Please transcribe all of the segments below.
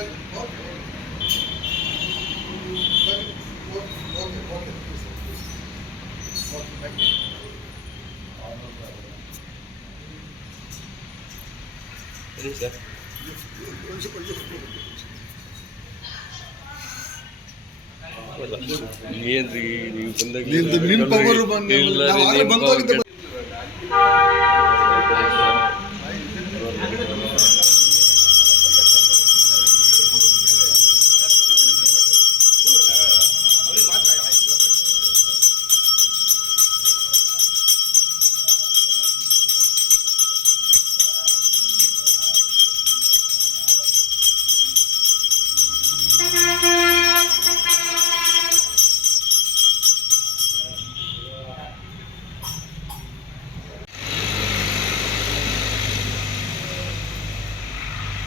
ಸರಿ ಓಕೆ ಸರಿ okay okay okay please please okay thank you ಸರಿ ಸರ್ ಏನ್ರಿ ನೀವು ಬಂದಾಗ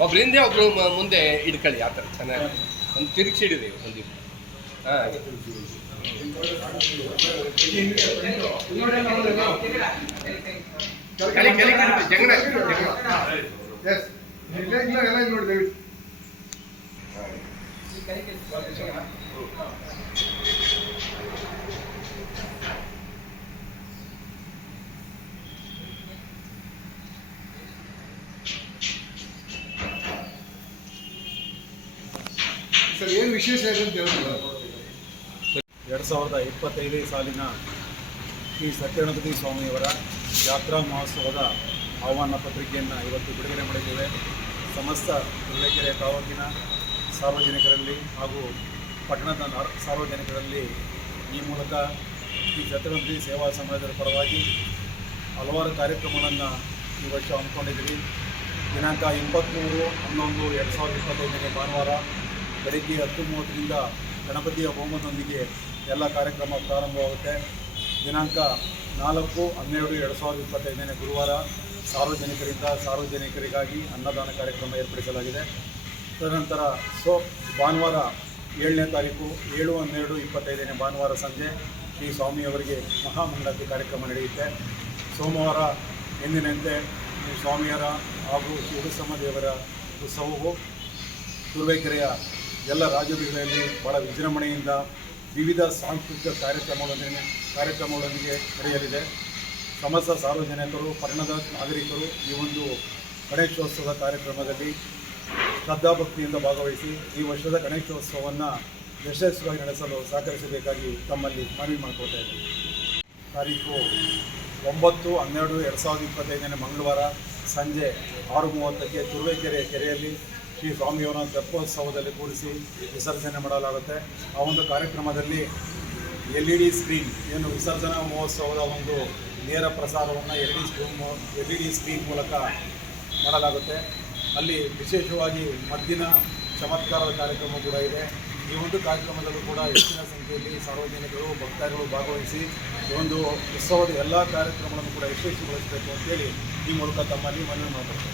ಒಬ್ರು ಹಿಂದೆ, ಒಬ್ರು ಮುಂದೆ ಇಡ್ಕೊಳ್ಳಿ ಆ ಥರ. ಚೆನ್ನಾಗಿ. ಒಂದು ತಿರುಗಿಸಿ ಹಿಡಿರಿ, ಒಂದು ಹಾಂ ಜಗಳ ಇಲ್ಲ ಇಲ್ಲ ಎಲ್ಲ ನೋಡಿ ಸರ್, ಏನು ವಿಶೇಷ ಇದೆ ಅಂತ ಹೇಳ್ತಾರೆ? ಎರಡು ಸಾವಿರದ ಇಪ್ಪತ್ತೈದನೇ ಸಾಲಿನ ಶ್ರೀ ಸತ್ಯಗಣಪತಿ ಸ್ವಾಮಿಯವರ ಜಾತ್ರಾ ಮಹೋತ್ಸವದ ಆಹ್ವಾನ ಪತ್ರಿಕೆಯನ್ನು ಇವತ್ತು ಬಿಡುಗಡೆ ಮಾಡಿದ್ದೇವೆ. ಸಮಸ್ತ ತುರುವೇಕೆರೆ ತಾಲೂಕಿನ ಸಾರ್ವಜನಿಕರಲ್ಲಿ ಹಾಗೂ ಪಟ್ಟಣದ ಸಾರ್ವಜನಿಕರಲ್ಲಿ ಈ ಮೂಲಕ ಈ ಸತ್ಯಗಣಪತಿ ಸೇವಾ ಸಮಾಜದ ಪರವಾಗಿ ಹಲವಾರು ಕಾರ್ಯಕ್ರಮಗಳನ್ನು ಈ ವರ್ಷ ಹಮ್ಮಿಕೊಂಡಿದ್ದೀವಿ. ದಿನಾಂಕ ಇಪ್ಪತ್ತ್ಮೂರು ಹನ್ನೊಂದು, ಎರಡು ಸಾವಿರದ ಇಪ್ಪತ್ತೈದನೇ ಭಾನುವಾರ ಬೆಳಗ್ಗೆ ಹತ್ತು ಮೂವತ್ತರಿಂದ ಗಣಪತಿಯ ಹೋಮದೊಂದಿಗೆ ಎಲ್ಲ ಕಾರ್ಯಕ್ರಮ ಪ್ರಾರಂಭವಾಗುತ್ತೆ. ದಿನಾಂಕ ನಾಲ್ಕು ಹನ್ನೆರಡು ಎರಡು ಸಾವಿರದ ಇಪ್ಪತ್ತೈದನೇ ಗುರುವಾರ ಸಾರ್ವಜನಿಕರಿಂದ ಸಾರ್ವಜನಿಕರಿಗಾಗಿ ಅನ್ನದಾನ ಕಾರ್ಯಕ್ರಮ ಏರ್ಪಡಿಸಲಾಗಿದೆ. ತದನಂತರ ಸೊ, ಭಾನುವಾರ ಏಳನೇ ತಾರೀಕು ಏಳು ಹನ್ನೆರಡು ಇಪ್ಪತ್ತೈದನೇ ಭಾನುವಾರ ಸಂಜೆ ಈ ಸ್ವಾಮಿಯವರಿಗೆ ಮಹಾಮಂಗಳಾರತಿ ಕಾರ್ಯಕ್ರಮ ನಡೆಯುತ್ತೆ. ಸೋಮವಾರ ಎಂದಿನಂತೆ ಸ್ವಾಮಿಯರ ಹಾಗೂ ಶಿವಸಮ್ಮ ದೇವರ ಉತ್ಸವವು ತುರುವೇಕೆರೆಯ ಎಲ್ಲ ರಾಜ್ಯಗಳಲ್ಲಿ ಬಹಳ ವಿಜೃಂಭಣೆಯಿಂದ ವಿವಿಧ ಸಾಂಸ್ಕೃತಿಕ ಕಾರ್ಯಕ್ರಮಗಳೊಂದಿಗೆ ಕಾರ್ಯಕ್ರಮಗಳೊಂದಿಗೆ ನಡೆಯಲಿದೆ. ಸಮಸ್ತ ಸಾರ್ವಜನಿಕರು, ಪಟ್ಟಣದ ನಾಗರಿಕರು ಈ ಒಂದು ಗಣೇಶೋತ್ಸವ ಕಾರ್ಯಕ್ರಮದಲ್ಲಿ ಶ್ರದ್ಧಾಭಕ್ತಿಯಿಂದ ಭಾಗವಹಿಸಿ ಈ ವರ್ಷದ ಗಣೇಶೋತ್ಸವವನ್ನು ಯಶಸ್ವಿಯಾಗಿ ನಡೆಸಲು ಸಹಕರಿಸಬೇಕಾಗಿ ತಮ್ಮಲ್ಲಿ ಮನವಿ ಮಾಡಿಕೊಳ್ತಾ ಇದ್ದೀನಿ. ತಾರೀಕು ಒಂಬತ್ತು, ಹನ್ನೆರಡು, ಎರಡು ಸಾವಿರದ ಇಪ್ಪತ್ತೈದನೇ ಮಂಗಳವಾರ ಸಂಜೆ ಆರು ಮೂವತ್ತಕ್ಕೆ ತುರುವೇಕೆರೆ ಕೆರೆಯಲ್ಲಿ ಶ್ರೀ ಸ್ವಾಮಿಯವರ ತೆಪ್ಪೋತ್ಸವದಲ್ಲಿ ಕೂಡಿಸಿ ವಿಸರ್ಜನೆ ಮಾಡಲಾಗುತ್ತೆ. ಆ ಒಂದು ಕಾರ್ಯಕ್ರಮದಲ್ಲಿ ಎಲ್ ಇ ಡಿ ಸ್ಕ್ರೀನ್, ಏನು ವಿಸರ್ಜನಾ ಮಹೋತ್ಸವದ ಒಂದು ನೇರ ಪ್ರಸಾರವನ್ನು L E screen L E D screen ಮೂಲಕ ಮಾಡಲಾಗುತ್ತೆ. ಅಲ್ಲಿ ವಿಶೇಷವಾಗಿ ಮದ್ದಿನ ಚಮತ್ಕಾರದ ಕಾರ್ಯಕ್ರಮ ಕೂಡ ಇದೆ. ಈ ಒಂದು ಕಾರ್ಯಕ್ರಮದಲ್ಲೂ ಕೂಡ ಹೆಚ್ಚಿನ ಸಂಖ್ಯೆಯಲ್ಲಿ ಸಾರ್ವಜನಿಕರು ಭಕ್ತಾದಿಗಳು ಭಾಗವಹಿಸಿ ಈ ಒಂದು ಉತ್ಸವದ ಎಲ್ಲ ಕಾರ್ಯಕ್ರಮಗಳನ್ನು ಕೂಡ ಯಶಸ್ವಿಗೊಳಿಸಬೇಕು ಅಂತೇಳಿ ಈ ಮೂಲಕ ತಮ್ಮಲ್ಲಿ ಮನವಿ ಮಾಡಬೇಕು